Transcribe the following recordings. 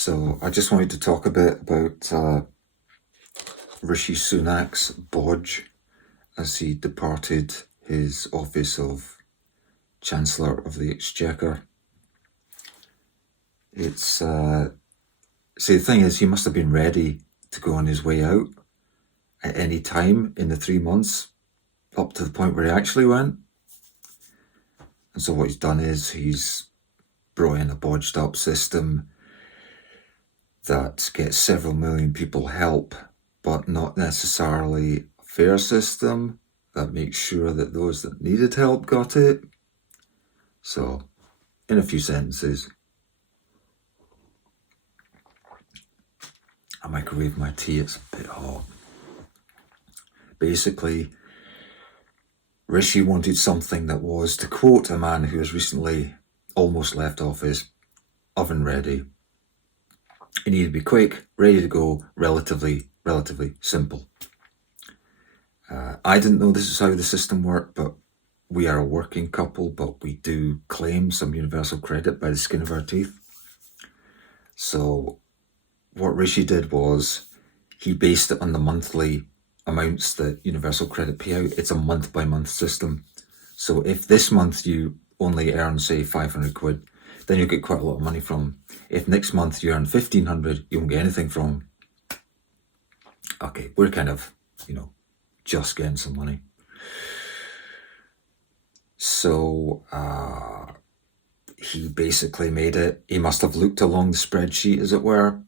So I just wanted to talk a bit about Rishi Sunak's bodge as he departed his office of Chancellor of the Exchequer. The thing is, he must have been ready to go on his way out at any time in the 3 months up to the point where he actually went. And so what he's done is he's brought in a bodged up system that gets several million people help, but not necessarily a fair system that makes sure that those that needed help got it. So, in a few sentences, I microwave my tea, it's a bit hot. Basically, Rishi wanted something that was, to quote a man who has recently almost left office, oven ready. It needed to be quick, ready to go, relatively simple. I didn't know this is how the system worked, but we are a working couple, but we do claim some universal credit by the skin of our teeth. So what Rishi did was he based it on the monthly amounts that universal credit pay out. It's a month-by-month system. So if this month you only earn, say, 500 quid, then you'll get quite a lot of money from. If next month you earn 1,500, you won't get anything from. Okay, we're kind of, just getting some money. So he basically made it, he must have looked along the spreadsheet, as it were,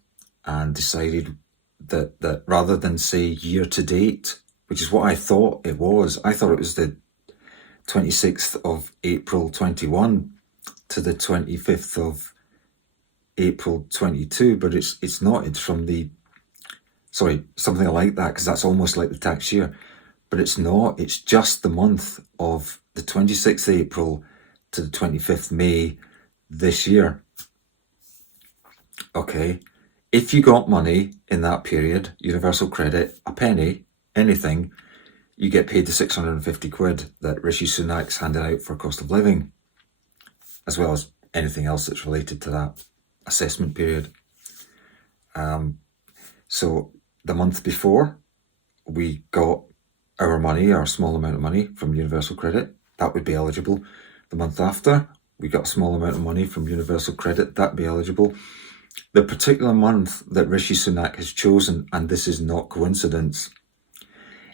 and decided that rather than say year to date, which is what I thought it was the 26th of April 21 to the 25th of April 22, but it's not. It's from something like that, because that's almost like the tax year, but it's not. It's just the month of the 26th of April to the 25th May this year. Okay, if you got money in that period, universal credit, a penny, anything, you get paid the 650 quid that Rishi Sunak's handed out for cost of living, as well as anything else that's related to that assessment period. So the month before, we got our money, our small amount of money from universal credit, that would be eligible. The month after, we got a small amount of money from universal credit, that'd be eligible. The particular month that Rishi Sunak has chosen, and this is not coincidence,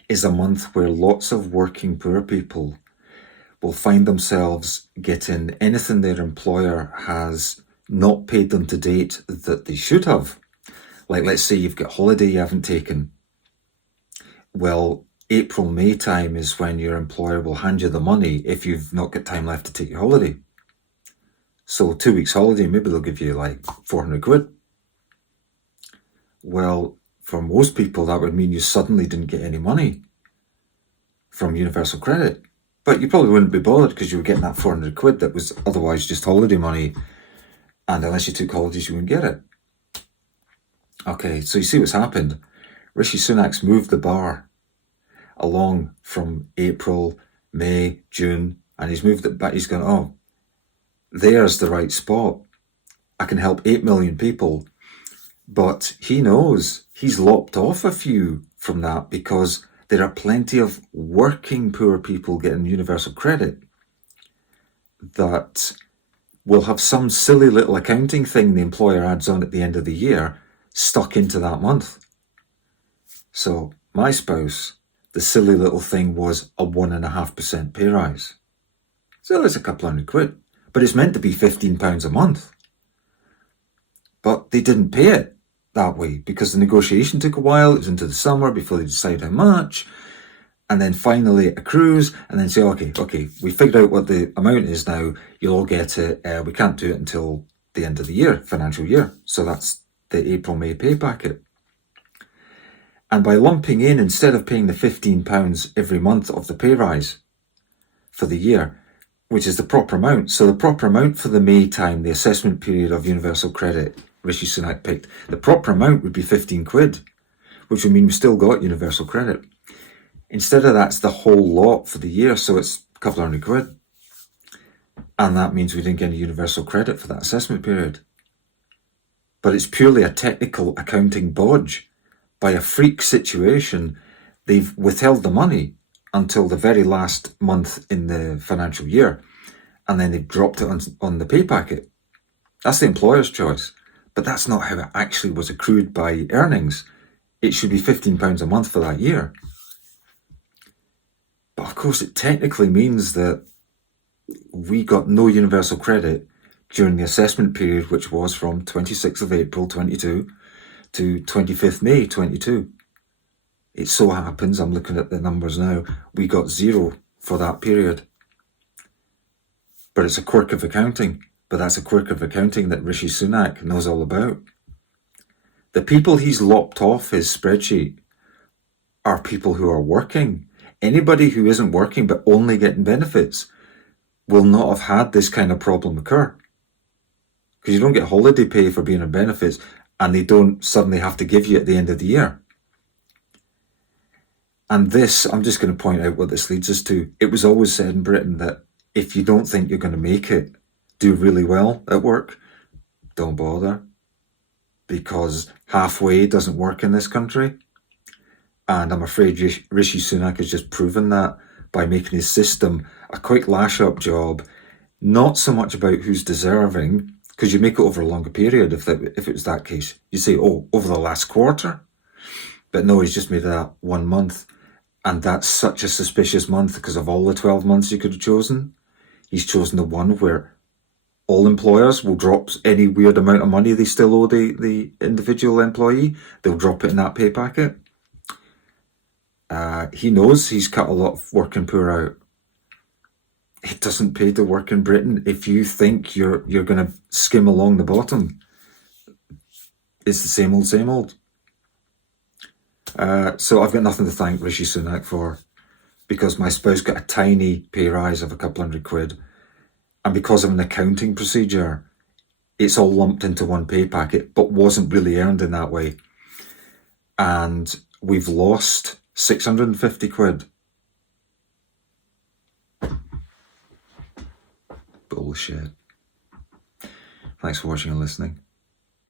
is a month where lots of working poor people will find themselves getting anything their employer has not paid them to date that they should have. Like, let's say you've got holiday you haven't taken. Well, April, May time is when your employer will hand you the money if you've not got time left to take your holiday. So 2 weeks holiday, maybe they'll give you like 400 quid. Well, for most people, that would mean you suddenly didn't get any money from universal credit. But you probably wouldn't be bothered because you were getting that 400 quid that was otherwise just holiday money. And unless you took holidays, you wouldn't get it. Okay, so you see what's happened. Rishi Sunak's moved the bar along from April, May, June, and he's moved it back. He's gone, oh, there's the right spot. I can help 8 million people. But he knows he's lopped off a few from that because there are plenty of working poor people getting universal credit that will have some silly little accounting thing the employer adds on at the end of the year stuck into that month. So my spouse, the silly little thing was a 1.5% pay rise. So it's a couple hundred quid, but it's meant to be £15 a month. But they didn't pay it that way because the negotiation took a while. It was into the summer before they decide how much. And then finally it accrues and then say, okay, we figured out what the amount is now. You'll all get it. We can't do it until the end of the year, financial year. So that's the April, May pay packet. And by lumping in, instead of paying the £15 every month of the pay rise for the year, which is the proper amount. So the proper amount for the May time, the assessment period of universal credit, Rishi Sunak picked, the proper amount would be 15 quid, which would mean we still got universal credit. Instead of that, it's the whole lot for the year, so it's a couple hundred quid. And that means we didn't get any universal credit for that assessment period. But it's purely a technical accounting bodge. By a freak situation, they've withheld the money until the very last month in the financial year, and then they've dropped it on the pay packet. That's the employer's choice, but that's not how it actually was accrued by earnings. It should be £15 a month for that year. But of course, it technically means that we got no universal credit during the assessment period, which was from 26th of April 22 to 25th May 22. It so happens, I'm looking at the numbers now, we got zero for that period. But it's a quirk of accounting. But that's a quirk of accounting that Rishi Sunak knows all about. The people he's lopped off his spreadsheet are people who are working. Anybody who isn't working but only getting benefits will not have had this kind of problem occur. Because you don't get holiday pay for being on benefits, and they don't suddenly have to give you at the end of the year. And this, I'm just going to point out what this leads us to. It was always said in Britain that if you don't think you're going to make it, do really well at work, don't bother. Because halfway doesn't work in this country. And I'm afraid Rishi Sunak has just proven that by making his system a quick lash-up job, not so much about who's deserving, because you make it over a longer period if it was that case. You say, oh, over the last quarter. But no, he's just made that 1 month. And that's such a suspicious month because of all the 12 months you could have chosen. He's chosen the one where all employers will drop any weird amount of money they still owe the individual employee. They'll drop it in that pay packet. He knows he's cut a lot of working poor out. It doesn't pay to work in Britain if you think you're going to skim along the bottom. It's the same old, same old. So I've got nothing to thank Rishi Sunak for, because my spouse got a tiny pay rise of a couple £100. And because of an accounting procedure, it's all lumped into one pay packet, but wasn't really earned in that way. And we've lost £650. Bullshit. Thanks for watching and listening.